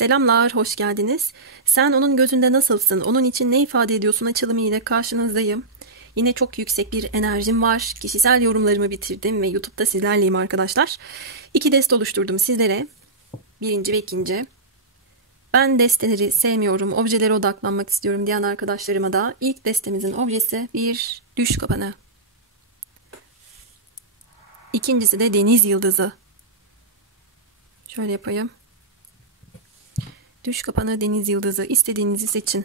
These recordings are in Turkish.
Selamlar, hoş geldiniz. Sen onun gözünde nasılsın? Onun için ne ifade ediyorsun açılımı ile karşınızdayım. Yine çok yüksek bir enerjim var. Kişisel yorumlarımı bitirdim ve YouTube'da sizlerleyim arkadaşlar. İki deste oluşturdum sizlere. Birinci ve ikinci. Ben desteleri sevmiyorum, objelere odaklanmak istiyorum diyen arkadaşlarıma da ilk destemizin objesi bir düş kapanı. İkincisi de deniz yıldızı. Şöyle yapayım. Düş kapanı, deniz yıldızı. İstediğinizi seçin.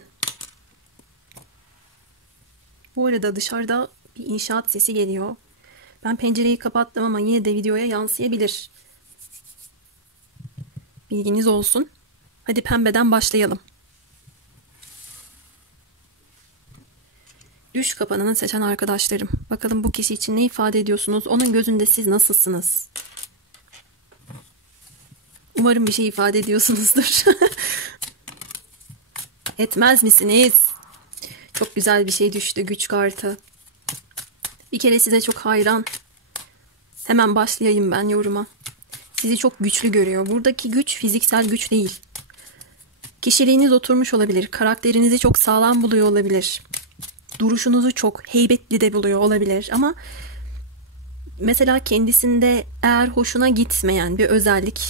Bu arada dışarıda bir inşaat sesi geliyor. Ben pencereyi kapattım ama yine de videoya yansıyabilir. Bilginiz olsun. Hadi pembeden başlayalım. Düş kapanını seçen arkadaşlarım. Bakalım bu kişi için ne ifade ediyorsunuz? Onun gözünde siz nasılsınız? Umarım bir şey ifade ediyorsunuzdur. Etmez misiniz? Çok güzel bir şey düştü, güç kartı. Bir kere size çok hayran. Hemen başlayayım ben yoruma. Sizi çok güçlü görüyor. Buradaki güç fiziksel güç değil. Kişiliğiniz oturmuş olabilir. Karakterinizi çok sağlam buluyor olabilir. Duruşunuzu çok heybetli de buluyor olabilir. Ama mesela kendisinde eğer hoşuna gitmeyen bir özellik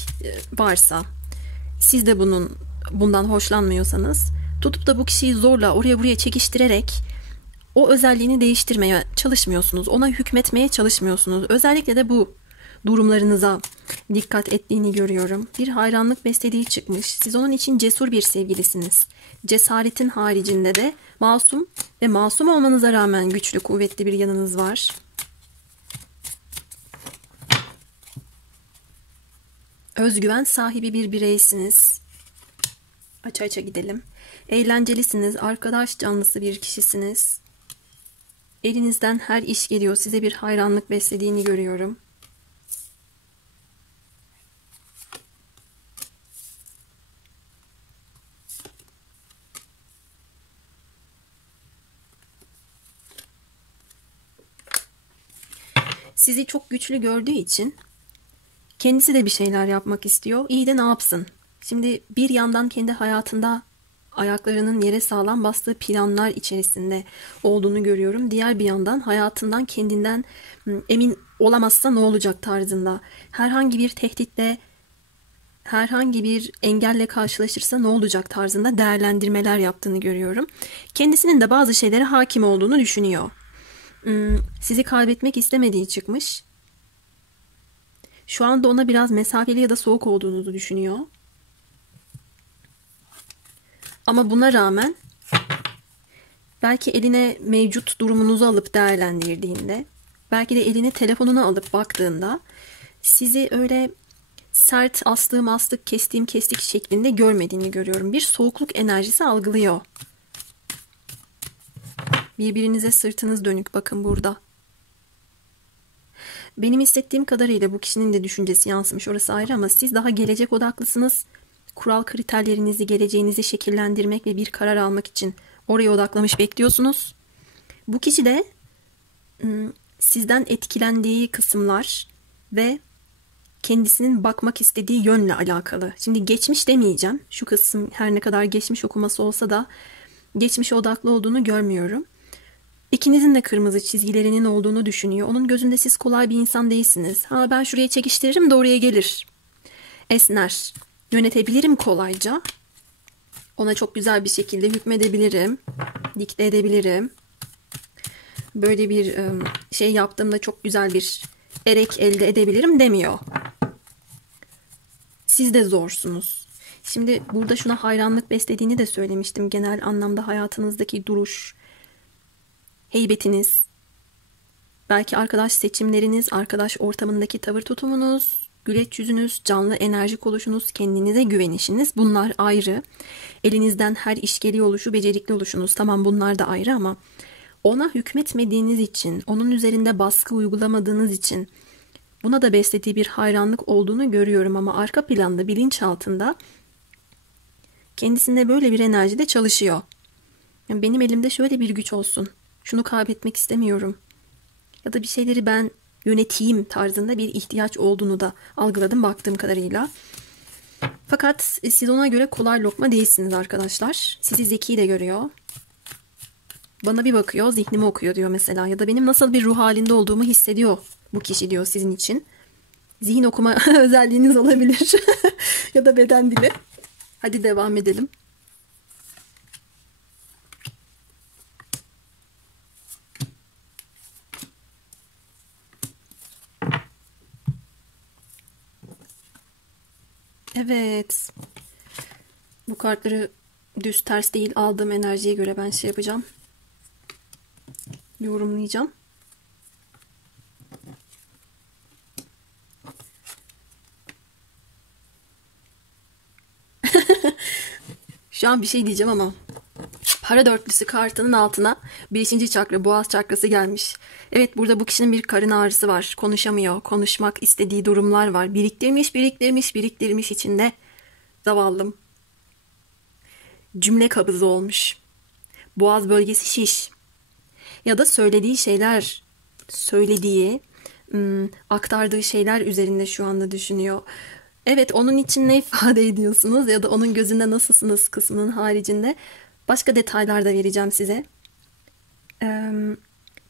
varsa, siz de bundan hoşlanmıyorsanız, tutup da bu kişiyi zorla oraya buraya çekiştirerek o özelliğini değiştirmeye çalışmıyorsunuz. Ona hükmetmeye çalışmıyorsunuz. Özellikle de bu durumlarınıza dikkat ettiğini görüyorum. Bir hayranlık beslediği çıkmış. Siz onun için cesur bir sevgilisiniz. Cesaretin haricinde de masum ve masum olmanıza rağmen güçlü, kuvvetli bir yanınız var. Özgüven sahibi bir bireysiniz. Aça aça gidelim. Eğlencelisiniz, arkadaş canlısı bir kişisiniz. Elinizden her iş geliyor. Size bir hayranlık beslediğini görüyorum. Sizi çok güçlü gördüğü için kendisi de bir şeyler yapmak istiyor. İyi de ne yapsın? Şimdi bir yandan kendi hayatında ayaklarının yere sağlam bastığı planlar içerisinde olduğunu görüyorum. Diğer bir yandan hayatından, kendinden emin olamazsa ne olacak tarzında. Herhangi bir tehditle, herhangi bir engelle karşılaşırsa ne olacak tarzında değerlendirmeler yaptığını görüyorum. Kendisinin de bazı şeylere hakim olduğunu düşünüyor. Sizi kaybetmek istemediği çıkmış. Şu anda ona biraz mesafeli ya da soğuk olduğunuzu düşünüyor. Ama buna rağmen belki eline mevcut durumunuzu alıp değerlendirdiğinde, belki de eline telefonunu alıp baktığında sizi öyle sert astığım astık, kestiğim kestik şeklinde görmediğini görüyorum. Bir soğukluk enerjisi algılıyor. Birbirinize sırtınız dönük, bakın burada. Benim hissettiğim kadarıyla bu kişinin de düşüncesi yansımış, orası ayrı, ama siz daha gelecek odaklısınız. Kural kriterlerinizi, geleceğinizi şekillendirmek ve bir karar almak için oraya odaklamış bekliyorsunuz. Bu kişi de sizden etkilendiği kısımlar ve kendisinin bakmak istediği yönle alakalı. Şimdi geçmiş demeyeceğim. Şu kısım her ne kadar geçmiş okuması olsa da geçmişe odaklı olduğunu görmüyorum. İkinizin de kırmızı çizgilerinin olduğunu düşünüyor. Onun gözünde siz kolay bir insan değilsiniz. Ha, ben şuraya çekiştiririm de oraya gelir. Esner. Yönetebilirim kolayca. Ona çok güzel bir şekilde hükmedebilirim. Dikte edebilirim. Böyle bir şey yaptığımda çok güzel bir erek elde edebilirim demiyor. Siz de zorsunuz. Şimdi burada şuna hayranlık beslediğini de söylemiştim. Genel anlamda hayatınızdaki duruş, heybetiniz, belki arkadaş seçimleriniz, arkadaş ortamındaki tavır tutumunuz, güleç yüzünüz, canlı enerjik oluşunuz, kendinize güvenişiniz, bunlar ayrı. Elinizden her iş geliyor oluşu, becerikli oluşunuz, tamam, bunlar da ayrı, ama ona hükmetmediğiniz için, onun üzerinde baskı uygulamadığınız için buna da beslediği bir hayranlık olduğunu görüyorum. Ama arka planda, bilinç altında kendisinde böyle bir enerji de çalışıyor. Yani benim elimde şöyle bir güç olsun, şunu kaybetmek istemiyorum ya da bir şeyleri ben yöneteyim tarzında bir ihtiyaç olduğunu da algıladım baktığım kadarıyla. Fakat siz ona göre kolay lokma değilsiniz arkadaşlar. Sizi zeki de görüyor. Bana bir bakıyor, zihnimi okuyor diyor mesela. Ya da benim nasıl bir ruh halinde olduğumu hissediyor bu kişi diyor sizin için. Zihin okuma özelliğiniz olabilir. Ya da beden dili. Hadi devam edelim. Evet. Bu kartları düz ters değil, aldığım enerjiye göre ben şey yapacağım. Yorumlayacağım. Şu an bir şey diyeceğim ama para dörtlüsü kartının altına 5. çakra, boğaz çakrası gelmiş. Evet, burada bu kişinin bir karın ağrısı var. Konuşamıyor. Konuşmak istediği durumlar var. Biriktirmiş içinde. Zavallım. Cümle kabızı olmuş. Boğaz bölgesi şiş. Ya da söylediği, aktardığı şeyler üzerinde şu anda düşünüyor. Evet, onun için ne ifade ediyorsunuz ya da onun gözünde nasılsınız kısmının haricinde başka detaylar da vereceğim size.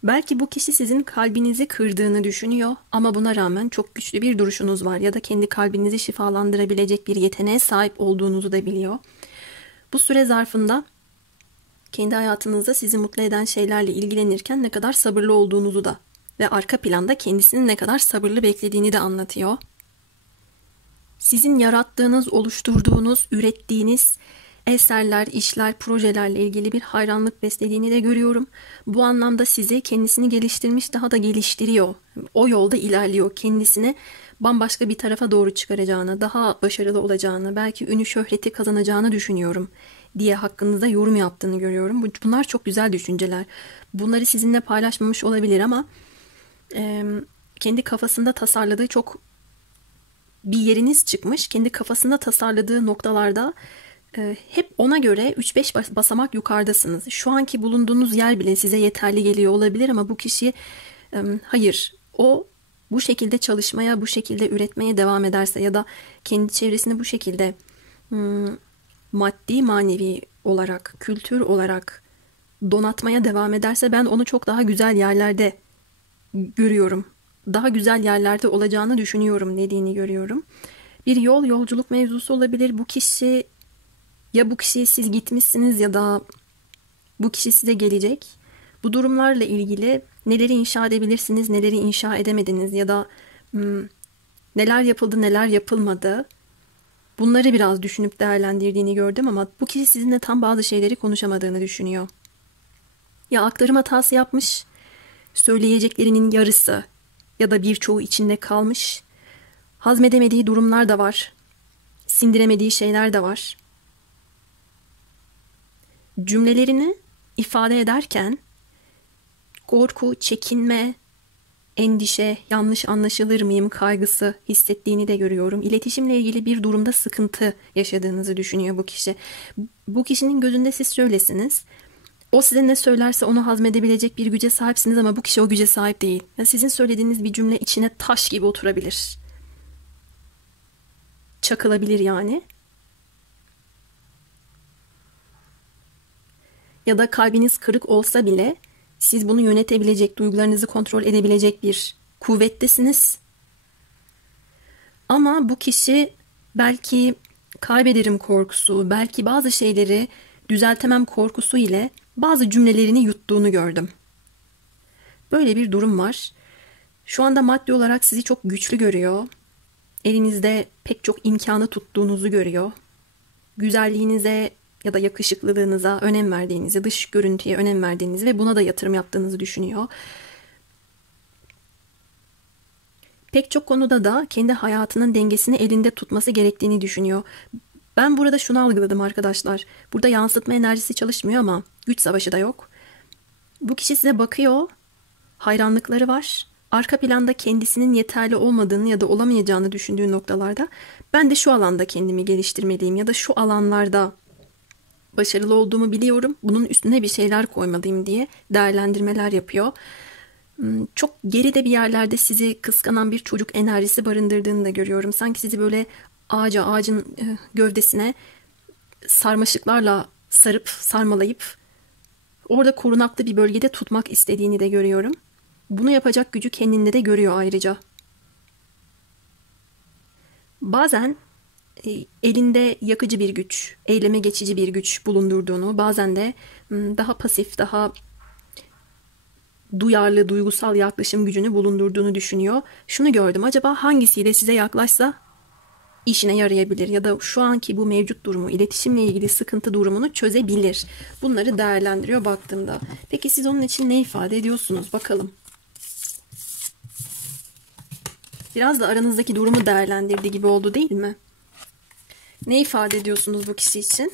Belki bu kişi sizin kalbinizi kırdığını düşünüyor ama buna rağmen çok güçlü bir duruşunuz var ya da kendi kalbinizi şifalandırabilecek bir yeteneğe sahip olduğunuzu da biliyor. Bu süre zarfında kendi hayatınızda sizi mutlu eden şeylerle ilgilenirken ne kadar sabırlı olduğunuzu da ve arka planda kendisinin ne kadar sabırlı beklediğini de anlatıyor. Sizin yarattığınız, oluşturduğunuz, ürettiğiniz eserler, işler, projelerle ilgili bir hayranlık beslediğini de görüyorum. Bu anlamda sizi kendisini geliştirmiş, daha da geliştiriyor. O yolda ilerliyor. Kendisini bambaşka bir tarafa doğru çıkaracağını, daha başarılı olacağını, belki ünü şöhreti kazanacağını düşünüyorum diye hakkınızda yorum yaptığını görüyorum. Bunlar çok güzel düşünceler. Bunları sizinle paylaşmamış olabilir ama kendi kafasında tasarladığı çok bir yeriniz çıkmış. Kendi kafasında tasarladığı noktalarda hep ona göre 3-5 basamak yukarıdasınız. Şu anki bulunduğunuz yer bile size yeterli geliyor olabilir ama bu kişi hayır, o bu şekilde çalışmaya, bu şekilde üretmeye devam ederse ya da kendi çevresini bu şekilde maddi, manevi olarak, kültür olarak donatmaya devam ederse ben onu çok daha güzel yerlerde görüyorum. Daha güzel yerlerde olacağını düşünüyorum dediğini görüyorum. Bir yolculuk mevzusu olabilir. Bu kişiye siz gitmişsiniz ya da bu kişi size gelecek. Bu durumlarla ilgili neleri inşa edebilirsiniz, neleri inşa edemediniz ya da neler yapıldı, neler yapılmadı. Bunları biraz düşünüp değerlendirdiğini gördüm ama bu kişi sizinle tam bazı şeyleri konuşamadığını düşünüyor. Ya aktarım hatası yapmış, söyleyeceklerinin yarısı ya da birçoğu içinde kalmış. Hazmedemediği durumlar da var. Sindiremediği şeyler de var. Cümlelerini ifade ederken korku, çekinme, endişe, yanlış anlaşılır mıyım kaygısı hissettiğini de görüyorum. İletişimle ilgili bir durumda sıkıntı yaşadığınızı düşünüyor bu kişi. Bu kişinin gözünde siz şöylesiniz. O size ne söylerse onu hazmedebilecek bir güce sahipsiniz ama bu kişi o güce sahip değil. Ya sizin söylediğiniz bir cümle içine taş gibi oturabilir. Çakılabilir yani. Ya da kalbiniz kırık olsa bile siz bunu yönetebilecek, duygularınızı kontrol edebilecek bir kuvvettesiniz. Ama bu kişi belki kaybederim korkusu, belki bazı şeyleri düzeltemem korkusu ile bazı cümlelerini yuttuğunu gördüm. Böyle bir durum var. Şu anda maddi olarak sizi çok güçlü görüyor. Elinizde pek çok imkanı tuttuğunuzu görüyor. Güzelliğinize ya da yakışıklılığınıza önem verdiğinizi, dış görüntüye önem verdiğinizi ve buna da yatırım yaptığınızı düşünüyor. Pek çok konuda da kendi hayatının dengesini elinde tutması gerektiğini düşünüyor. Ben burada şunu algıladım arkadaşlar. Burada yansıtma enerjisi çalışmıyor ama güç savaşı da yok. Bu kişi size bakıyor, hayranlıkları var. Arka planda kendisinin yeterli olmadığını ya da olamayacağını düşündüğü noktalarda ben de şu alanda kendimi geliştirmeliyim ya da şu alanlarda başarılı olduğumu biliyorum. Bunun üstüne bir şeyler koymalıyım diye değerlendirmeler yapıyor. Çok geride bir yerlerde sizi kıskanan bir çocuk enerjisi barındırdığını da görüyorum. Sanki sizi böyle ağacın gövdesine sarmaşıklarla sarıp sarmalayıp orada korunaklı bir bölgede tutmak istediğini de görüyorum. Bunu yapacak gücü kendinde de görüyor ayrıca. Bazen elinde yakıcı bir güç, eyleme geçici bir güç bulundurduğunu, bazen de daha pasif, daha duyarlı, duygusal yaklaşım gücünü bulundurduğunu düşünüyor. Şunu gördüm, acaba hangisiyle size yaklaşsa işine yarayabilir ya da şu anki bu mevcut durumu, iletişimle ilgili sıkıntı durumunu çözebilir. Bunları değerlendiriyor baktığımda. Peki siz onun için ne ifade ediyorsunuz? Bakalım. Biraz da aranızdaki durumu değerlendirdiği gibi oldu değil mi? Ne ifade ediyorsunuz bu kişi için?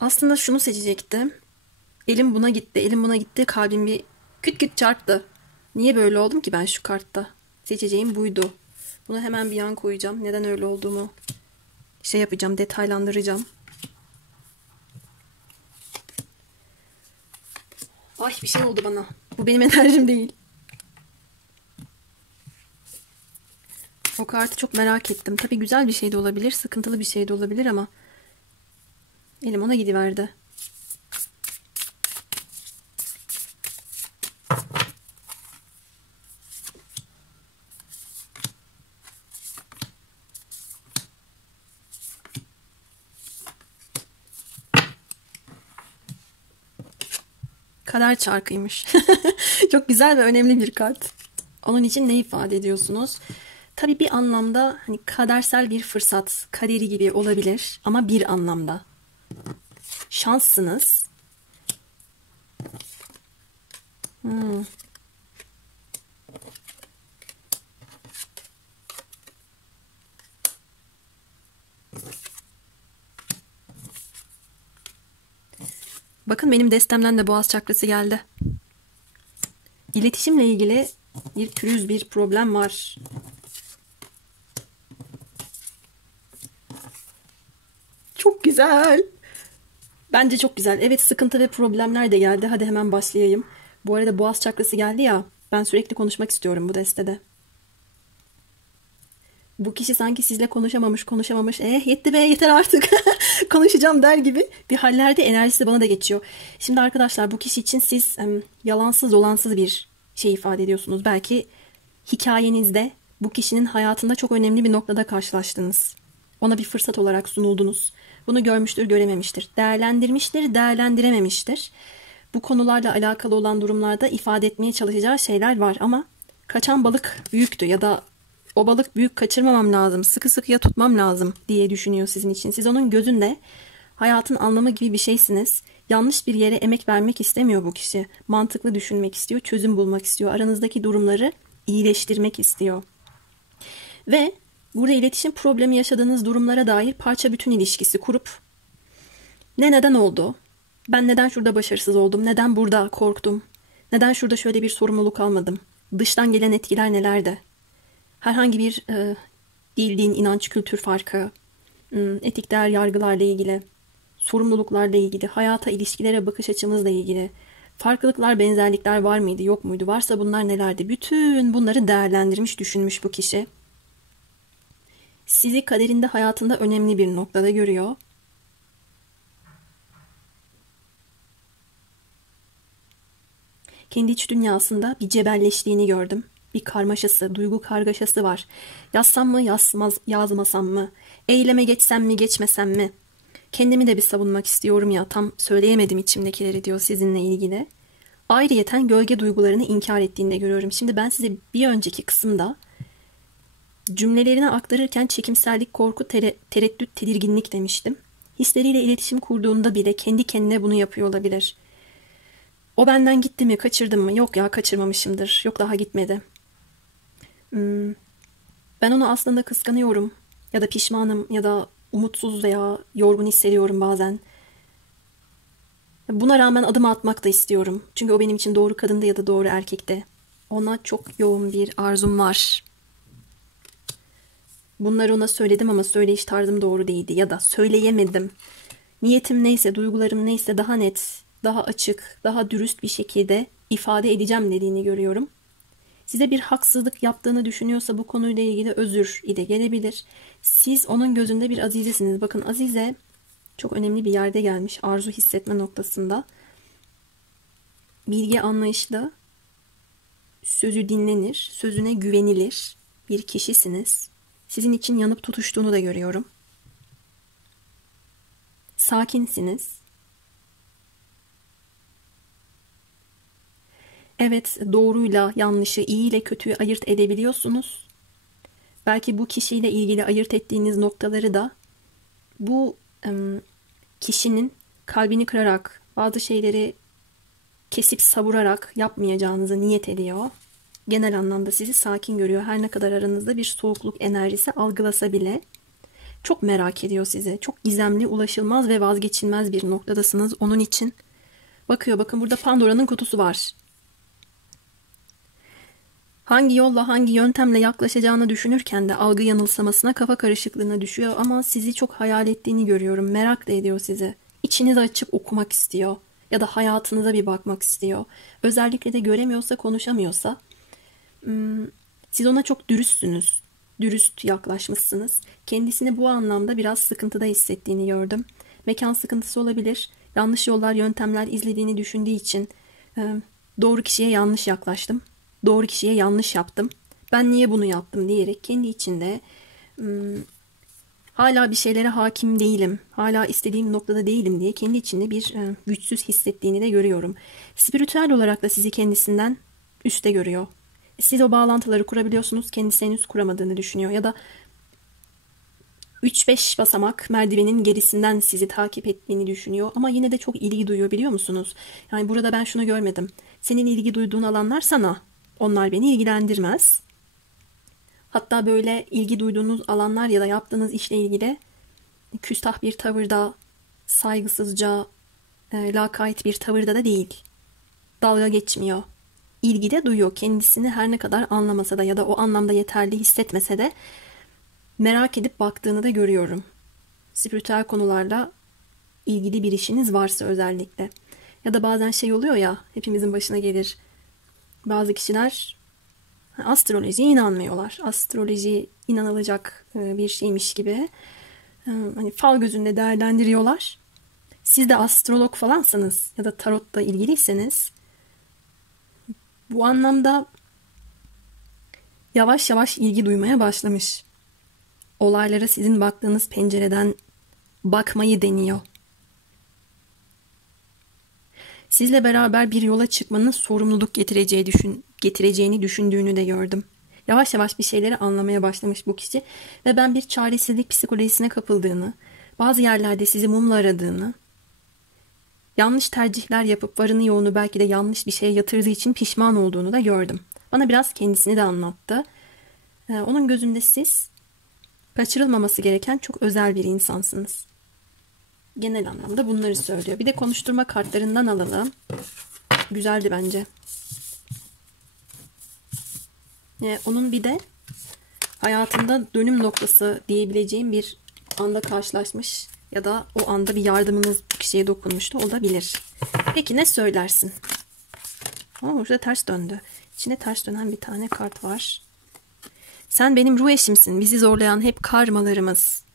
Aslında şunu seçecektim. Elim buna gitti, elim buna gitti. Kalbim bir küt küt çarptı. Niye böyle oldum ki ben şu kartta? Seçeceğim buydu. Bunu hemen bir yan koyacağım. Neden öyle olduğumu yapacağım, detaylandıracağım. Ay bir şey oldu bana. Bu benim enerjim değil. O kartı çok merak ettim. Tabii güzel bir şey de olabilir, sıkıntılı bir şey de olabilir ama elim ona gidiverdi. Kader çarkıymış. Çok güzel ve önemli bir kart. Onun için ne ifade ediyorsunuz? Tabii bir anlamda hani kadersel bir fırsat, kaderi gibi olabilir ama bir anlamda şanssınız. Bakın benim destemden de boğaz çakrası geldi. İletişimle ilgili bir pürüz, bir problem var. Çok güzel. Bence çok güzel. Evet, sıkıntı ve problemler de geldi. Hadi hemen başlayayım. Bu arada boğaz çakrası geldi ya. Ben sürekli konuşmak istiyorum bu destede. Bu kişi sanki sizle konuşamamış. Yetti be, yeter artık. Konuşacağım der gibi bir hallerde, enerjisi bana da geçiyor. Şimdi arkadaşlar, bu kişi için siz yalansız dolansız bir şey ifade ediyorsunuz. Belki hikayenizde bu kişinin hayatında çok önemli bir noktada karşılaştınız. Ona bir fırsat olarak sunuldunuz. Bunu görmüştür, görememiştir. Değerlendirmiştir, değerlendirememiştir. Bu konularla alakalı olan durumlarda ifade etmeye çalışacağı şeyler var ama kaçan balık büyüktü ya da o balık büyük, kaçırmamam lazım, sıkı sıkıya tutmam lazım diye düşünüyor sizin için. Siz onun gözünde hayatın anlamı gibi bir şeysiniz. Yanlış bir yere emek vermek istemiyor bu kişi. Mantıklı düşünmek istiyor, çözüm bulmak istiyor. Aranızdaki durumları iyileştirmek istiyor. Ve burada iletişim problemi yaşadığınız durumlara dair parça bütün ilişkisi kurup neden oldu? Ben neden şurada başarısız oldum? Neden burada korktum? Neden şurada şöyle bir sorumluluk almadım? Dıştan gelen etkiler nelerdi? Herhangi bir dil, din, inanç, kültür farkı, etik değer yargılarla ilgili, sorumluluklarla ilgili, hayata, ilişkilere bakış açımızla ilgili, farklılıklar, benzerlikler var mıydı, yok muydu? Varsa bunlar nelerdi? Bütün bunları değerlendirmiş, düşünmüş bu kişi. Sizi kaderinde, hayatında önemli bir noktada görüyor. Kendi iç dünyasında bir cebelleştiğini gördüm. Bir karmaşası, duygu kargaşası var. Yazsam mı, yazmasam mı? Eyleme geçsem mi, geçmesem mi? Kendimi de bir savunmak istiyorum ya, tam söyleyemedim içimdekileri diyor sizinle ilgili. Ayrıyeten gölge duygularını inkar ettiğini de görüyorum. Şimdi ben size bir önceki kısımda cümlelerini aktarırken çekimsellik, korku, tereddüt, tedirginlik demiştim. Hisleriyle iletişim kurduğunda bile kendi kendine bunu yapıyor olabilir. O benden gitti mi, kaçırdım mı? Yok ya, kaçırmamışımdır. Yok, daha gitmedi. Ben onu aslında kıskanıyorum ya da pişmanım ya da umutsuz veya yorgun hissediyorum bazen. Buna rağmen adım atmak da istiyorum. Çünkü o benim için doğru kadındı ya da doğru erkekti. Ona çok yoğun bir arzum var. Bunları ona söyledim ama söyleyiş tarzım doğru değildi ya da söyleyemedim. Niyetim neyse, duygularım neyse daha net, daha açık, daha dürüst bir şekilde ifade edeceğim dediğini görüyorum. Size bir haksızlık yaptığını düşünüyorsa bu konuyla ilgili özür ile gelebilir. Siz onun gözünde bir azizesiniz. Bakın Azize çok önemli bir yerde gelmiş arzu hissetme noktasında. Bilge anlayışlı, sözü dinlenir, sözüne güvenilir bir kişisiniz. Sizin için yanıp tutuştuğunu da görüyorum. Sakinsiniz. Evet, doğruyla yanlışı, iyi ile kötüyü ayırt edebiliyorsunuz. Belki bu kişiyle ilgili ayırt ettiğiniz noktaları da bu kişinin kalbini kırarak, bazı şeyleri kesip savurarak yapmayacağınızı niyet ediyor. Genel anlamda sizi sakin görüyor. Her ne kadar aranızda bir soğukluk enerjisi algılasa bile çok merak ediyor sizi. Çok gizemli, ulaşılmaz ve vazgeçilmez bir noktadasınız onun için. Bakıyor, bakın burada Pandora'nın kutusu var. Hangi yolla, hangi yöntemle yaklaşacağını düşünürken de algı yanılsamasına, kafa karışıklığına düşüyor ama sizi çok hayal ettiğini görüyorum. Merak da ediyor sizi. İçinizi açıp okumak istiyor ya da hayatınıza bir bakmak istiyor. Özellikle de göremiyorsa, konuşamıyorsa siz ona çok dürüstsünüz. Dürüst yaklaşmışsınız. Kendisini bu anlamda biraz sıkıntıda hissettiğini gördüm. Mekan sıkıntısı olabilir. Yanlış yollar, yöntemler izlediğini düşündüğü için doğru kişiye yanlış yaklaştım. Doğru kişiye yanlış yaptım. Ben niye bunu yaptım diyerek kendi içinde hala bir şeylere hakim değilim. Hala istediğim noktada değilim diye kendi içinde bir güçsüz hissettiğini de görüyorum. Spiritüel olarak da sizi kendisinden üstte görüyor. Siz o bağlantıları kurabiliyorsunuz. Kendisi henüz kuramadığını düşünüyor. Ya da 3-5 basamak merdivenin gerisinden sizi takip ettiğini düşünüyor. Ama yine de çok ilgi duyuyor, biliyor musunuz? Yani burada ben şunu görmedim. Senin ilgi duyduğun alanlar sana. Onlar beni ilgilendirmez. Hatta böyle ilgi duyduğunuz alanlar ya da yaptığınız işle ilgili küstah bir tavırda, saygısızca, lakayt bir tavırda da değil. Dalga geçmiyor. İlgi de duyuyor. Kendisini her ne kadar anlamasa da ya da o anlamda yeterli hissetmese de merak edip baktığını da görüyorum. Spiritüel konularla ilgili bir işiniz varsa özellikle. Ya da bazen şey oluyor ya, hepimizin başına gelir. Bazı kişiler astrolojiye inanmıyorlar. Astroloji inanılacak bir şeymiş gibi. Hani fal gözünde değerlendiriyorlar. Siz de astrolog falansanız ya da tarotla ilgiliyseniz bu anlamda yavaş yavaş ilgi duymaya başlamış. Olaylara sizin baktığınız pencereden bakmayı deniyor. Sizle beraber bir yola çıkmanın sorumluluk getireceğini düşündüğünü de gördüm. Yavaş yavaş bir şeyleri anlamaya başlamış bu kişi ve ben bir çaresizlik psikolojisine kapıldığını, bazı yerlerde sizi mumla aradığını, yanlış tercihler yapıp varını yoğunu belki de yanlış bir şeye yatırdığı için pişman olduğunu da gördüm. Bana biraz kendisini de anlattı. Onun gözünde siz kaçırılmaması gereken çok özel bir insansınız. Genel anlamda bunları söylüyor. Bir de konuşturma kartlarından alalım. Güzeldi bence. Onun bir de hayatında dönüm noktası diyebileceğim bir anda karşılaşmış ya da o anda bir yardımınız bir kişiye dokunmuştu olabilir. Peki ne söylersin? Burada ters döndü. İçinde ters dönen bir tane kart var. Sen benim ruh eşimsin. Bizi zorlayan hep karmalarımız.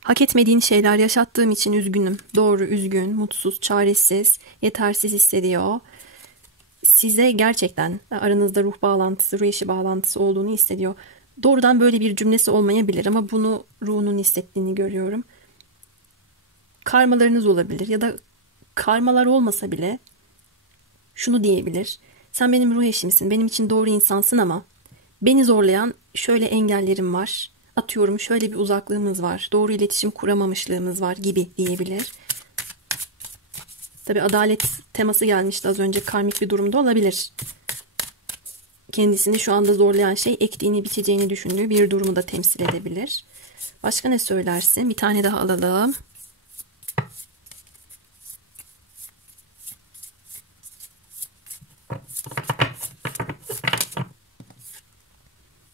Hak etmediğin şeyler yaşattığım için üzgünüm. Doğru, üzgün, mutsuz, çaresiz, yetersiz hissediyor. Size gerçekten aranızda ruh bağlantısı, ruh eşi bağlantısı olduğunu hissediyor. Doğrudan böyle bir cümlesi olmayabilir ama bunu ruhunun hissettiğini görüyorum. Karmalarınız olabilir ya da karmalar olmasa bile şunu diyebilir. Sen benim ruh eşimsin, benim için doğru insansın ama beni zorlayan şöyle engellerim var. Atıyorum şöyle bir uzaklığımız var, doğru iletişim kuramamışlığımız var gibi diyebilir. Tabii adalet teması gelmişti az önce, karmik bir durumda olabilir. Kendisini şu anda zorlayan şey ektiğini biçeceğini düşündüğü bir durumu da temsil edebilir. Başka ne söylersin? Bir tane daha alalım.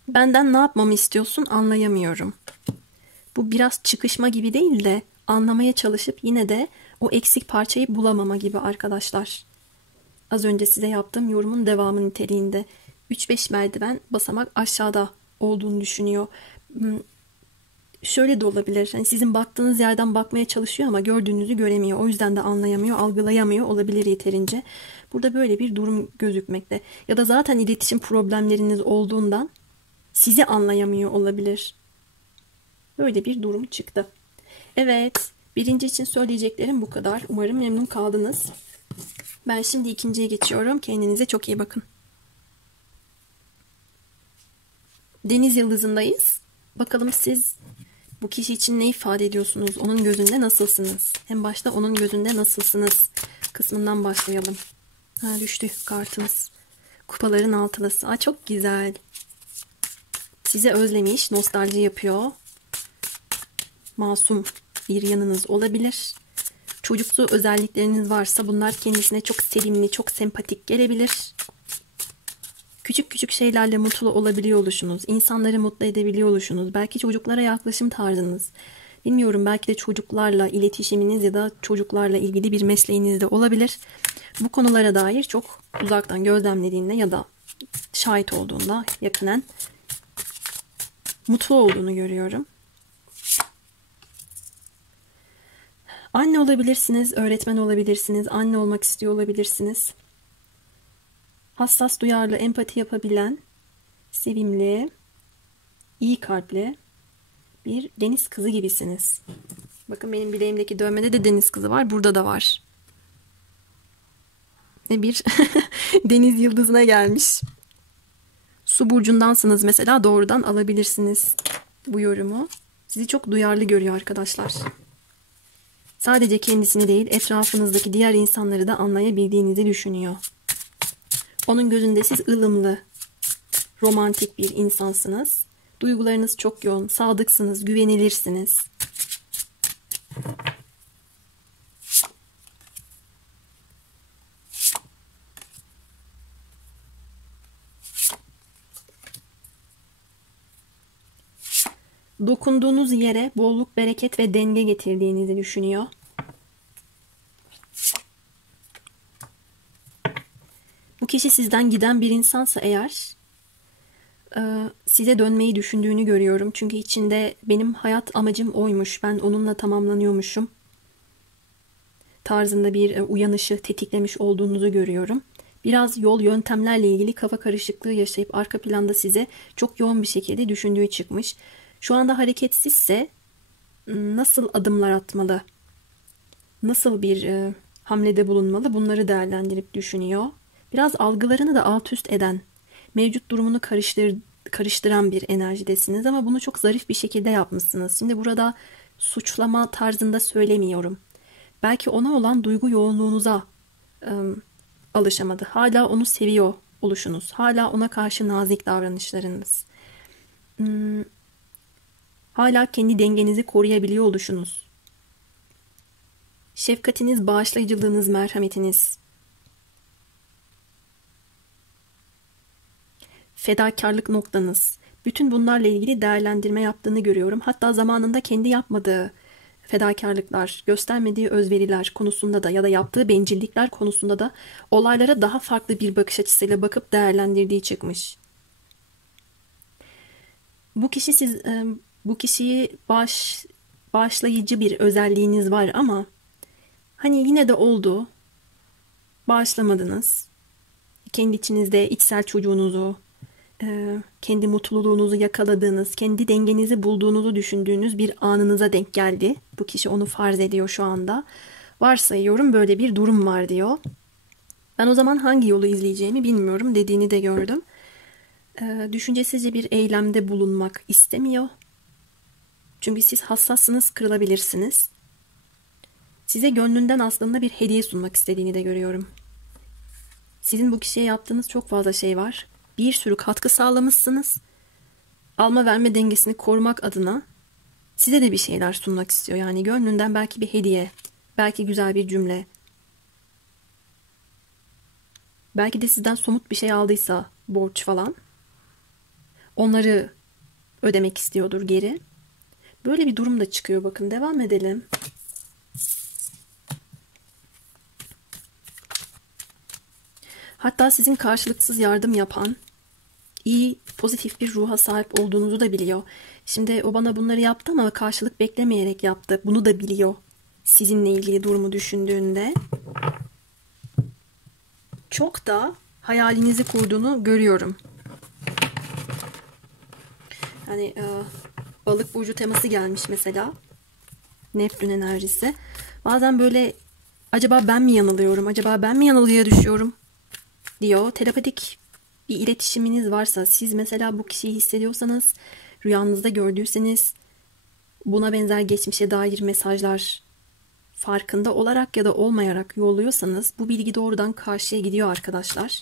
Benden ne yapmamı istiyorsun anlayamıyorum. Bu biraz çıkışma gibi değil de anlamaya çalışıp yine de o eksik parçayı bulamama gibi arkadaşlar. Az önce size yaptığım yorumun devamı niteliğinde. 3-5 merdiven basamak aşağıda olduğunu düşünüyor. Şöyle de olabilir. Hani sizin baktığınız yerden bakmaya çalışıyor ama gördüğünüzü göremiyor. O yüzden de anlayamıyor, algılayamıyor olabilir yeterince. Burada böyle bir durum gözükmekte. Ya da zaten iletişim problemleriniz olduğundan sizi anlayamıyor olabilir. Böyle bir durum çıktı. Evet, birinci için söyleyeceklerim bu kadar. Umarım memnun kaldınız. Ben şimdi ikinciye geçiyorum. Kendinize çok iyi bakın. Deniz yıldızındayız. Bakalım siz bu kişi için ne ifade ediyorsunuz? Onun gözünde nasılsınız? En başta onun gözünde nasılsınız kısmından başlayalım. Düştü kartımız. Kupaların altılısı. Çok güzel. Sizi özlemiş, nostalji yapıyor. Masum bir yanınız olabilir. Çocuksu özellikleriniz varsa bunlar kendisine çok sevimli, çok sempatik gelebilir. Küçük küçük şeylerle mutlu olabiliyor oluşunuz, insanları mutlu edebiliyor oluşunuz, belki çocuklara yaklaşım tarzınız, bilmiyorum, belki de çocuklarla iletişiminiz ya da çocuklarla ilgili bir mesleğiniz de olabilir. Bu konulara dair çok uzaktan gözlemlediğinde ya da şahit olduğunda yakinen mutlu olduğunu görüyorum. Anne olabilirsiniz, öğretmen olabilirsiniz, anne olmak istiyor olabilirsiniz. Hassas, duyarlı, empati yapabilen, sevimli, iyi kalpli bir deniz kızı gibisiniz. Bakın benim bileğimdeki dövmede de deniz kızı var, burada da var. Ve bir deniz yıldızına gelmiş. Su burcundansınız mesela, doğrudan alabilirsiniz bu yorumu. Sizi çok duyarlı görüyor arkadaşlar. Sadece kendisini değil, etrafınızdaki diğer insanları da anlayabildiğinizi düşünüyor. Onun gözünde siz ılımlı, romantik bir insansınız. Duygularınız çok yoğun, sadıksınız, güvenilirsiniz. Dokunduğunuz yere bolluk, bereket ve denge getirdiğinizi düşünüyor. Bu kişi sizden giden bir insansa eğer, size dönmeyi düşündüğünü görüyorum. Çünkü içinde benim hayat amacım oymuş, ben onunla tamamlanıyormuşum tarzında bir uyanışı tetiklemiş olduğunuzu görüyorum. Biraz yol yöntemlerle ilgili kafa karışıklığı yaşayıp arka planda size çok yoğun bir şekilde düşündüğü çıkmış. Şu anda hareketsizse nasıl adımlar atmalı, nasıl bir hamlede bulunmalı, bunları değerlendirip düşünüyor. Biraz algılarını da alt üst eden, mevcut durumunu karıştıran bir enerjidesiniz ama bunu çok zarif bir şekilde yapmışsınız. Şimdi burada suçlama tarzında söylemiyorum. Belki ona olan duygu yoğunluğunuza alışamadı. Hala onu seviyor oluşunuz. Hala ona karşı nazik davranışlarınız. Hala kendi dengenizi koruyabiliyor oluşunuz. Şefkatiniz, bağışlayıcılığınız, merhametiniz. Fedakarlık noktanız. Bütün bunlarla ilgili değerlendirme yaptığını görüyorum. Hatta zamanında kendi yapmadığı fedakarlıklar, göstermediği özveriler konusunda da ya da yaptığı bencillikler konusunda da olaylara daha farklı bir bakış açısıyla bakıp değerlendirdiği çıkmış. Bu kişiyi bağışlayıcı bir özelliğiniz var ama hani yine de oldu. Bağışlamadınız. Kendi içinizde içsel çocuğunuzu, kendi mutluluğunuzu yakaladığınız, kendi dengenizi bulduğunuzu düşündüğünüz bir anınıza denk geldi. Bu kişi onu farz ediyor şu anda. Varsayıyorum böyle bir durum var diyor. Ben o zaman hangi yolu izleyeceğimi bilmiyorum dediğini de gördüm. Düşüncesizce bir eylemde bulunmak istemiyor. Çünkü siz hassassınız, kırılabilirsiniz. Size gönlünden aslında bir hediye sunmak istediğini de görüyorum. Sizin bu kişiye yaptığınız çok fazla şey var. Bir sürü katkı sağlamışsınız. Alma verme dengesini korumak adına size de bir şeyler sunmak istiyor. Yani gönlünden belki bir hediye, belki güzel bir cümle. Belki de sizden somut bir şey aldıysa, borç falan. Onları ödemek istiyordur geri. Böyle bir durum da çıkıyor. Bakın devam edelim. Hatta sizin karşılıksız yardım yapan, iyi, pozitif bir ruha sahip olduğunuzu da biliyor. Şimdi o bana bunları yaptı ama karşılık beklemeyerek yaptı. Bunu da biliyor. Sizinle ilgili durumu düşündüğünde. Çok da hayalinizi kurduğunu görüyorum. Yani balık burcu teması gelmiş mesela. Neptün enerjisi. Bazen böyle acaba ben mi yanılıyorum? Acaba ben mi yanılgıya düşüyorum? Diyor. Telepatik bir iletişiminiz varsa, siz mesela bu kişiyi hissediyorsanız, rüyanızda gördüyseniz, buna benzer geçmişe dair mesajlar farkında olarak ya da olmayarak yolluyorsanız bu bilgi doğrudan karşıya gidiyor arkadaşlar.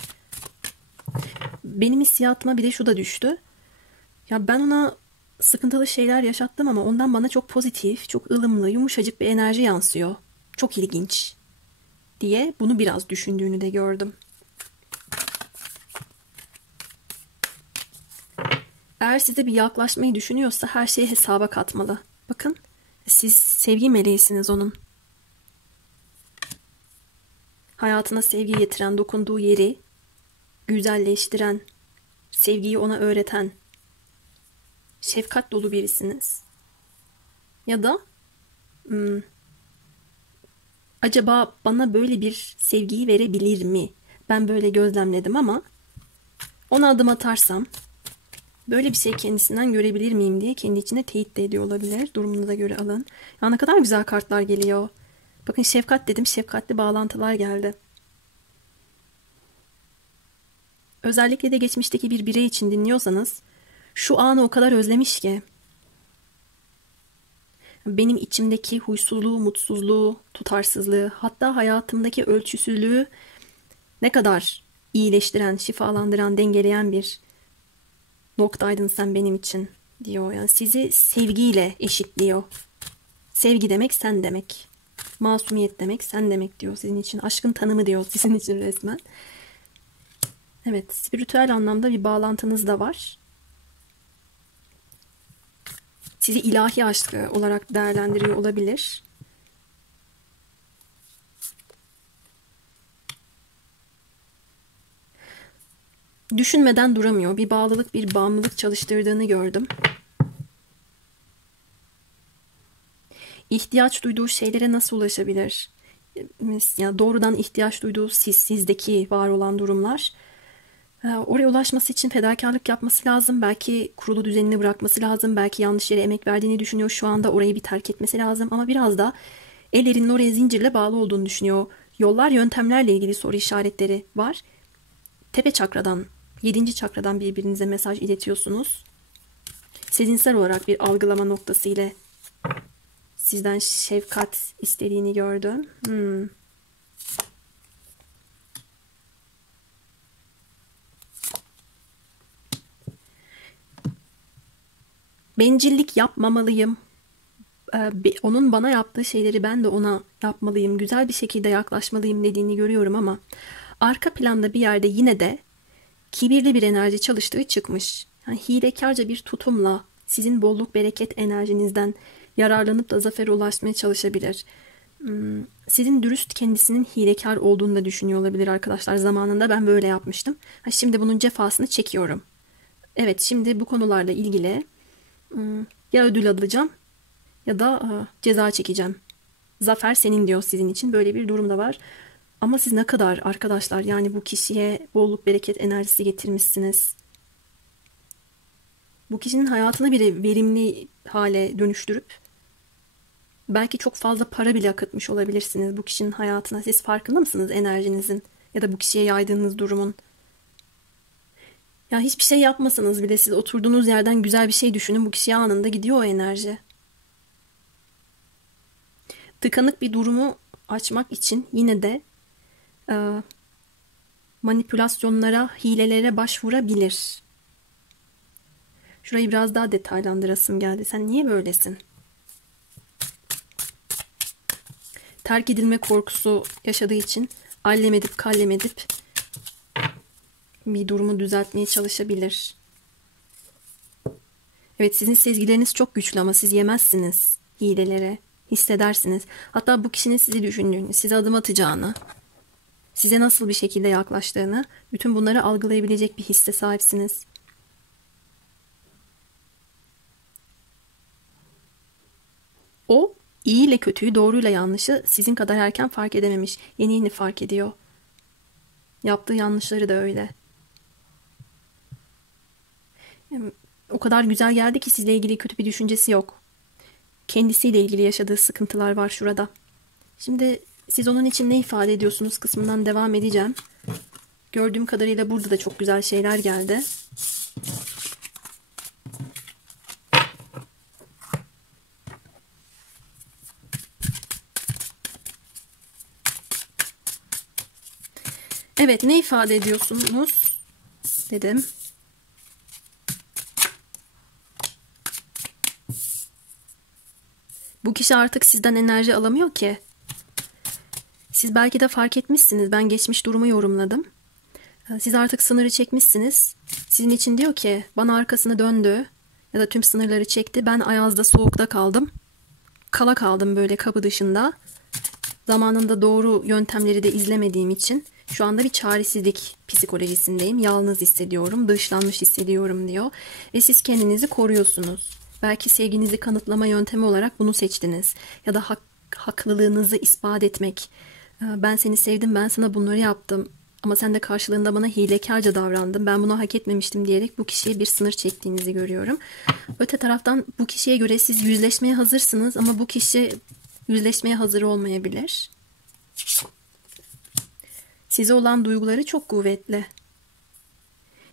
Benim hissiyatıma bir de şu da düştü. Ya ben ona sıkıntılı şeyler yaşattım ama ondan bana çok pozitif, çok ılımlı, yumuşacık bir enerji yansıyor. Çok ilginç diye bunu biraz düşündüğünü de gördüm. Eğer size bir yaklaşmayı düşünüyorsa her şeyi hesaba katmalı. Bakın, siz sevgi meleğisiniz onun. Hayatına sevgi getiren, dokunduğu yeri güzelleştiren, sevgiyi ona öğreten, şefkat dolu birisiniz. Ya da acaba bana böyle bir sevgiyi verebilir mi? Ben böyle gözlemledim ama ona adım atarsam böyle bir şey kendisinden görebilir miyim diye kendi içine teyit de ediyor olabilir. Durumunuza göre alın. Ya ne kadar güzel kartlar geliyor. Bakın şefkat dedim, şefkatli bağlantılar geldi. Özellikle de geçmişteki bir birey için dinliyorsanız şu anı o kadar özlemiş ki. Benim içimdeki huysuzluğu, mutsuzluğu, tutarsızlığı, hatta hayatımdaki ölçüsüzlüğü ne kadar iyileştiren, şifalandıran, dengeleyen bir noktaydın sen benim için diyor. Yani sizi sevgiyle eşitliyor. Sevgi demek sen demek. Masumiyet demek sen demek diyor sizin için. Aşkın tanımı diyor sizin için resmen. Evet, spiritüel anlamda bir bağlantınız da var. Sizi ilahi aşkı olarak değerlendiriyor olabilir. Düşünmeden duramıyor. Bir bağlılık, bir bağımlılık çalıştırdığını gördüm. İhtiyaç duyduğu şeylere nasıl ulaşabilir? Yani doğrudan ihtiyaç duyduğu sizdeki var olan durumlar. Oraya ulaşması için fedakarlık yapması lazım. Belki kurulu düzenini bırakması lazım. Belki yanlış yere emek verdiğini düşünüyor. Şu anda orayı bir terk etmesi lazım. Ama biraz da ellerinin oraya zincirle bağlı olduğunu düşünüyor. Yollar, yöntemlerle ilgili soru işaretleri var. Tepe çakradan, 7. çakradan birbirinize mesaj iletiyorsunuz. Sezinsel olarak bir algılama noktası ile sizden şefkat istediğini gördüm. Bencillik yapmamalıyım. Onun bana yaptığı şeyleri ben de ona yapmalıyım. Güzel bir şekilde yaklaşmalıyım dediğini görüyorum ama arka planda bir yerde yine de kibirli bir enerji çalıştığı çıkmış. Yani hilekarca bir tutumla sizin bolluk bereket enerjinizden yararlanıp da zafere ulaşmaya çalışabilir. Sizin dürüst kendisinin hilekar olduğunu da düşünüyor olabilir arkadaşlar. Zamanında ben böyle yapmıştım. Şimdi bunun cefasını çekiyorum. Evet, şimdi bu konularla ilgili ya ödül alacağım ya da ceza çekeceğim. Zafer senin diyor sizin için. Böyle bir durum da var. Ama siz ne kadar arkadaşlar yani bu kişiye bolluk bereket enerjisi getirmişsiniz. Bu kişinin hayatını bile verimli hale dönüştürüp belki çok fazla para bile akıtmış olabilirsiniz bu kişinin hayatına. Siz farkında mısınız enerjinizin ya da bu kişiye yaydığınız durumun? Ya hiçbir şey yapmasanız bile siz oturduğunuz yerden güzel bir şey düşünün. Bu kişiye anında gidiyor o enerji. Tıkanık bir durumu açmak için yine de manipülasyonlara, hilelere başvurabilir. Şurayı biraz daha detaylandırasım geldi. Sen niye böylesin? Terk edilme korkusu yaşadığı için allem edip kallem edip bir durumu düzeltmeye çalışabilir. Evet, sizin sezgileriniz çok güçlü ama siz yemezsiniz hilelere. Hissedersiniz. Hatta bu kişinin sizi düşündüğünü, size adım atacağını, size nasıl bir şekilde yaklaştığını, bütün bunları algılayabilecek bir hisse sahipsiniz. O iyi ile kötüyü, doğruyla yanlışı sizin kadar erken fark edememiş. Yeni yeni fark ediyor. Yaptığı yanlışları da öyle. O kadar güzel geldi ki sizle ilgili kötü bir düşüncesi yok. Kendisiyle ilgili yaşadığı sıkıntılar var şurada. Şimdi siz onun için ne ifade ediyorsunuz kısmından devam edeceğim. Gördüğüm kadarıyla burada da çok güzel şeyler geldi. Evet, ne ifade ediyorsunuz dedim. Bu kişi artık sizden enerji alamıyor ki. Siz belki de fark etmişsiniz. Ben geçmiş durumu yorumladım. Siz artık sınırı çekmişsiniz. Sizin için diyor ki bana arkasını döndü ya da tüm sınırları çekti. Ben ayazda, soğukta kaldım. Kala kaldım böyle kapı dışında. Zamanında doğru yöntemleri de izlemediğim için şu anda bir çaresizlik psikolojisindeyim. Yalnız hissediyorum, dışlanmış hissediyorum diyor. Ve siz kendinizi koruyorsunuz. Belki sevginizi kanıtlama yöntemi olarak bunu seçtiniz. Ya da haklılığınızı ispat etmek. Ben seni sevdim, ben sana bunları yaptım. Ama sen de karşılığında bana hilekarca davrandın. Ben bunu hak etmemiştim diyerek bu kişiye bir sınır çektiğinizi görüyorum. Öte taraftan bu kişiye göre siz yüzleşmeye hazırsınız ama bu kişi yüzleşmeye hazır olmayabilir. Size olan duyguları çok kuvvetli.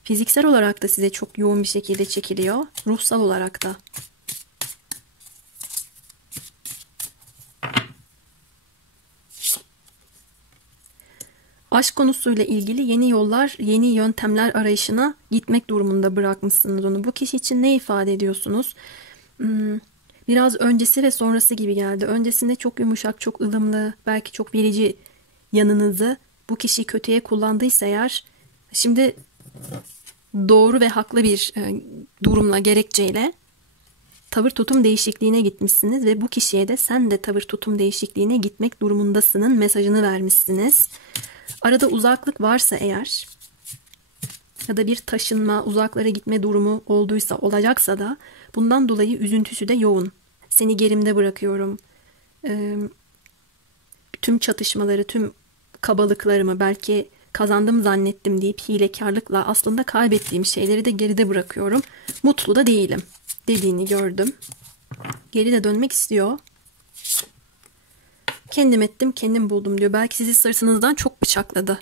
Fiziksel olarak da size çok yoğun bir şekilde çekiliyor. Ruhsal olarak da. Aşk konusuyla ilgili yeni yollar, yeni yöntemler arayışına gitmek durumunda bırakmışsınız onu. Bu kişi için ne ifade ediyorsunuz? Biraz öncesi ve sonrası gibi geldi. Öncesinde çok yumuşak, çok ılımlı, belki çok verici yanınızı bu kişi kötüye kullandıysa eğer, şimdi doğru ve haklı bir durumla, gerekçeyle tavır tutum değişikliğine gitmişsiniz ve bu kişiye de sen de tavır tutum değişikliğine gitmek durumundasının mesajını vermişsiniz. Arada uzaklık varsa eğer ya da bir taşınma, uzaklara gitme durumu olduysa, olacaksa da bundan dolayı üzüntüsü de yoğun. Seni gerimde bırakıyorum. Tüm çatışmaları, tüm kabalıklarımı belki kazandım zannettim deyip hilekarlıkla aslında kaybettiğim şeyleri de geride bırakıyorum. Mutlu da değilim dediğini gördüm. Geri de dönmek istiyor. Kendim ettim, kendim buldum diyor. Belki sizi sırtınızdan çok bıçakladı.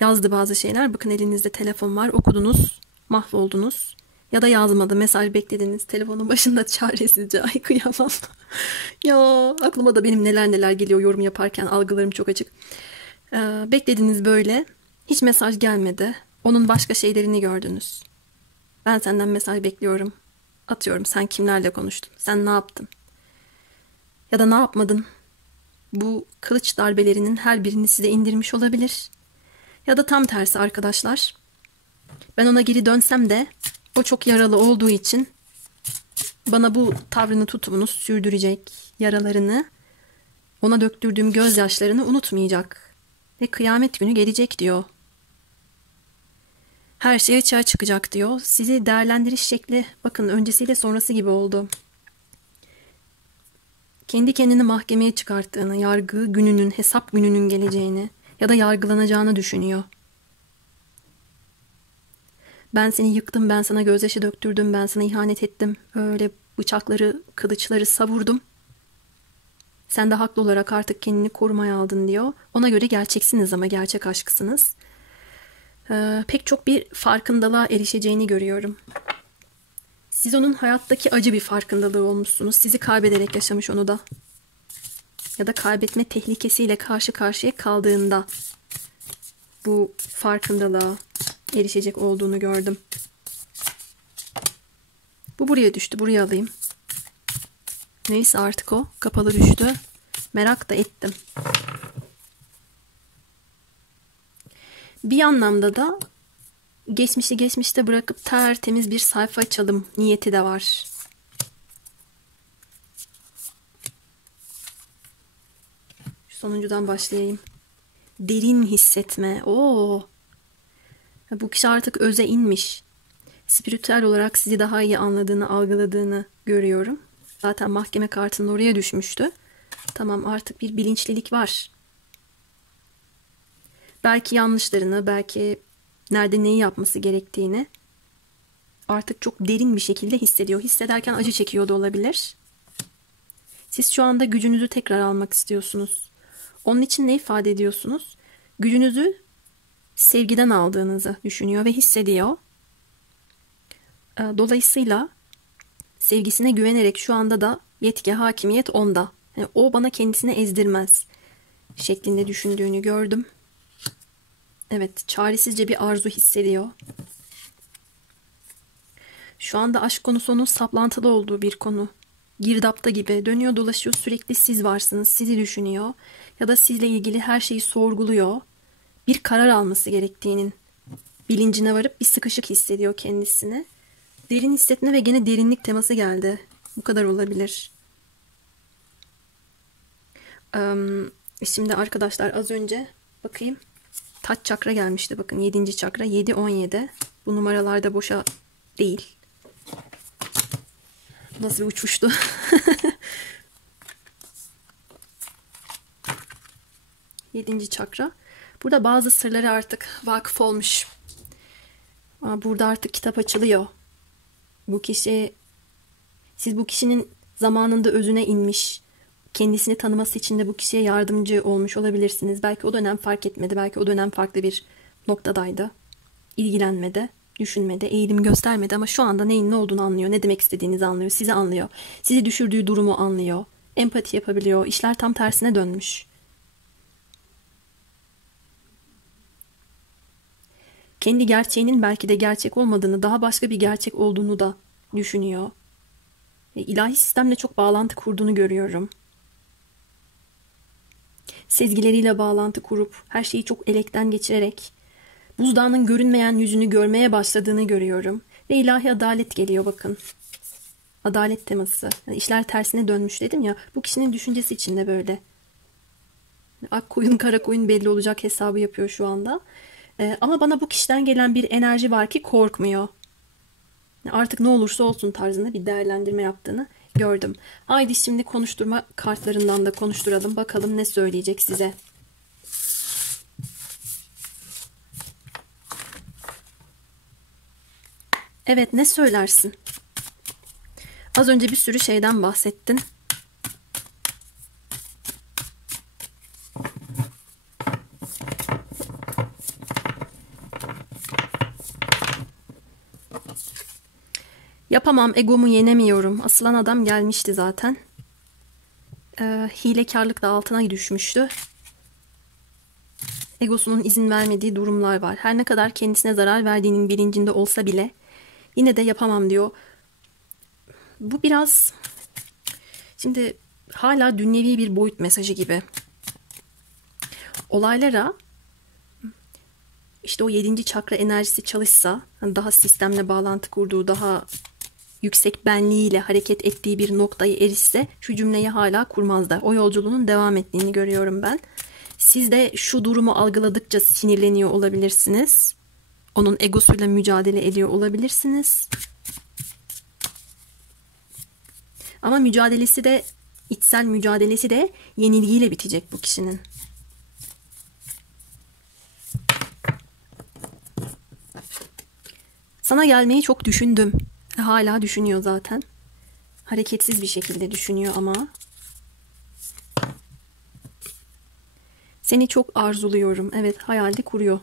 Yazdı bazı şeyler. Bakın elinizde telefon var. Okudunuz, mahvoldunuz. Ya da yazmadı. Mesaj beklediniz. Telefonun başında çaresizce. Ay kıyamam. Ya aklıma da benim neler neler geliyor yorum yaparken. Algılarım çok açık. Beklediniz böyle. Hiç mesaj gelmedi. Onun başka şeylerini gördünüz. Ben senden mesaj bekliyorum. Atıyorum, sen kimlerle konuştun? Sen ne yaptın? Ya da ne yapmadın? Bu kılıç darbelerinin her birini size indirmiş olabilir. Ya da tam tersi arkadaşlar. Ben ona geri dönsem de o çok yaralı olduğu için bana bu tavrını, tutumunu sürdürecek, yaralarını, ona döktürdüğüm gözyaşlarını unutmayacak. Ve kıyamet günü gelecek diyor. Her şey açığa çıkacak diyor. Sizi değerlendiriş şekli bakın öncesiyle sonrası gibi oldu. Kendi kendini mahkemeye çıkarttığını, yargı gününün, hesap gününün geleceğini ya da yargılanacağını düşünüyor. Ben seni yıktım, ben sana gözyaşı döktürdüm, ben sana ihanet ettim. Öyle bıçakları, kılıçları savurdum. Sen de haklı olarak artık kendini korumaya aldın diyor. Ona göre gerçeksiniz ama gerçek aşksınız. Pek çok bir farkındalığa erişeceğini görüyorum. Siz onun hayattaki acı bir farkındalığı olmuşsunuz. Sizi kaybederek yaşamış onu da. Ya da kaybetme tehlikesiyle karşı karşıya kaldığında bu farkındalığa erişecek olduğunu gördüm. Bu buraya düştü. Buraya alayım. Neyse artık o. Kapalı düştü. Merak da ettim. Bir anlamda da geçmişi geçmişte bırakıp tertemiz bir sayfa açalım niyeti de var. Şu sonuncudan başlayayım. Derin hissetme. Oo. Bu kişi artık öze inmiş. Spiritüel olarak sizi daha iyi anladığını, algıladığını görüyorum. Zaten mahkeme kartının oraya düşmüştü. Tamam, artık bir bilinçlilik var. Belki yanlışlarını, belki nerede neyi yapması gerektiğini artık çok derin bir şekilde hissediyor. Hissederken acı çekiyor da olabilir. Siz şu anda gücünüzü tekrar almak istiyorsunuz. Onun için ne ifade ediyorsunuz? Gücünüzü sevgiden aldığınızı düşünüyor ve hissediyor. Dolayısıyla sevgisine güvenerek şu anda da yetki, hakimiyet onda. Yani o bana kendisini ezdirmez şeklinde düşündüğünü gördüm. Evet, çaresizce bir arzu hissediyor. Şu anda aşk konusu onun saplantılı olduğu bir konu. Girdapta gibi dönüyor dolaşıyor, sürekli siz varsınız, sizi düşünüyor. Ya da sizle ilgili her şeyi sorguluyor. Bir karar alması gerektiğinin bilincine varıp bir sıkışık hissediyor kendisini. Derin hissetme ve gene derinlik teması geldi. Bu kadar olabilir. Şimdi arkadaşlar az önce bakayım. Taç çakra gelmişti. Bakın 7. çakra 7-17. Bu numaralarda boşa değil. Nasıl bir uçuştu. Yedinci çakra. Burada bazı sırları artık vakıf olmuş. Burada artık kitap açılıyor. Bu kişi, siz bu kişinin zamanında özüne inmiş, kendisini tanıması için de bu kişiye yardımcı olmuş olabilirsiniz. Belki o dönem fark etmedi, belki o dönem farklı bir noktadaydı. İlgilenmedi, düşünmedi, eğilim göstermedi ama şu anda neyin ne olduğunu anlıyor, ne demek istediğinizi anlıyor, sizi anlıyor. Sizi düşürdüğü durumu anlıyor, empati yapabiliyor. İşler tam tersine dönmüş. Kendi gerçeğinin belki de gerçek olmadığını, daha başka bir gerçek olduğunu da düşünüyor. İlahi sistemle çok bağlantı kurduğunu görüyorum. Sezgileriyle bağlantı kurup her şeyi çok elekten geçirerek buzdağının görünmeyen yüzünü görmeye başladığını görüyorum. Ve ilahi adalet geliyor bakın. Adalet teması. Yani işler tersine dönmüş dedim ya. Bu kişinin düşüncesi için de böyle. Ak koyun kara koyun belli olacak hesabı yapıyor şu anda. Ama bana bu kişiden gelen bir enerji var ki korkmuyor. Artık ne olursa olsun tarzında bir değerlendirme yaptığını gördüm. Haydi şimdi konuşturma kartlarından da konuşturalım. Bakalım ne söyleyecek size. Evet, ne söylersin? Az önce bir sürü şeyden bahsettin. Yapamam, egomu yenemiyorum. Asılan adam gelmişti zaten. Hilekarlık da altına düşmüştü. Egosunun izin vermediği durumlar var. Her ne kadar kendisine zarar verdiğinin bilincinde olsa bile yine de yapamam diyor. Bu biraz şimdi hala dünyevi bir boyut mesajı gibi. Olaylara işte o 7. çakra enerjisi çalışsa, daha sistemle bağlantı kurduğu, daha yüksek benliğiyle hareket ettiği bir noktaya erişse şu cümleyi hala kurmazdı. O yolculuğunun devam ettiğini görüyorum ben. Siz de şu durumu algıladıkça sinirleniyor olabilirsiniz. Onun egosuyla mücadele ediyor olabilirsiniz. Ama mücadelesi de, içsel mücadelesi de yenilgiyle bitecek bu kişinin. Sana gelmeyi çok düşündüm. Hala düşünüyor zaten. Hareketsiz bir şekilde düşünüyor ama. Seni çok arzuluyorum. Evet, hayalde kuruyor.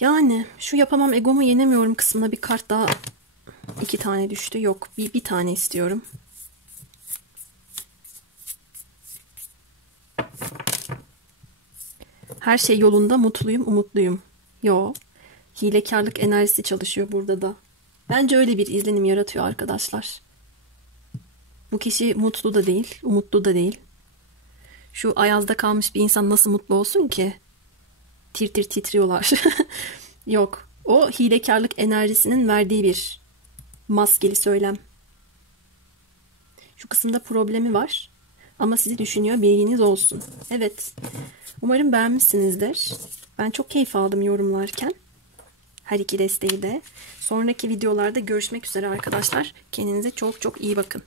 Yani şu yapamam, egomu yenemiyorum kısmına bir kart daha, 2 tane düştü. Yok, bir tane istiyorum. Her şey yolunda, mutluyum, umutluyum. Yo, hilekarlık enerjisi çalışıyor burada da. Bence öyle bir izlenim yaratıyor arkadaşlar. Bu kişi mutlu da değil, umutlu da değil. Şu ayazda kalmış bir insan nasıl mutlu olsun ki? Tir tir titriyorlar. Yok, O hilekarlık enerjisinin verdiği bir maskeli söylem. Şu kısımda problemi var. Ama sizi düşünüyor, bilginiz olsun. Evet. Umarım beğenmişsinizdir. Ben çok keyif aldım yorumlarken. Her iki desteği de. Sonraki videolarda görüşmek üzere arkadaşlar. Kendinize çok çok iyi bakın.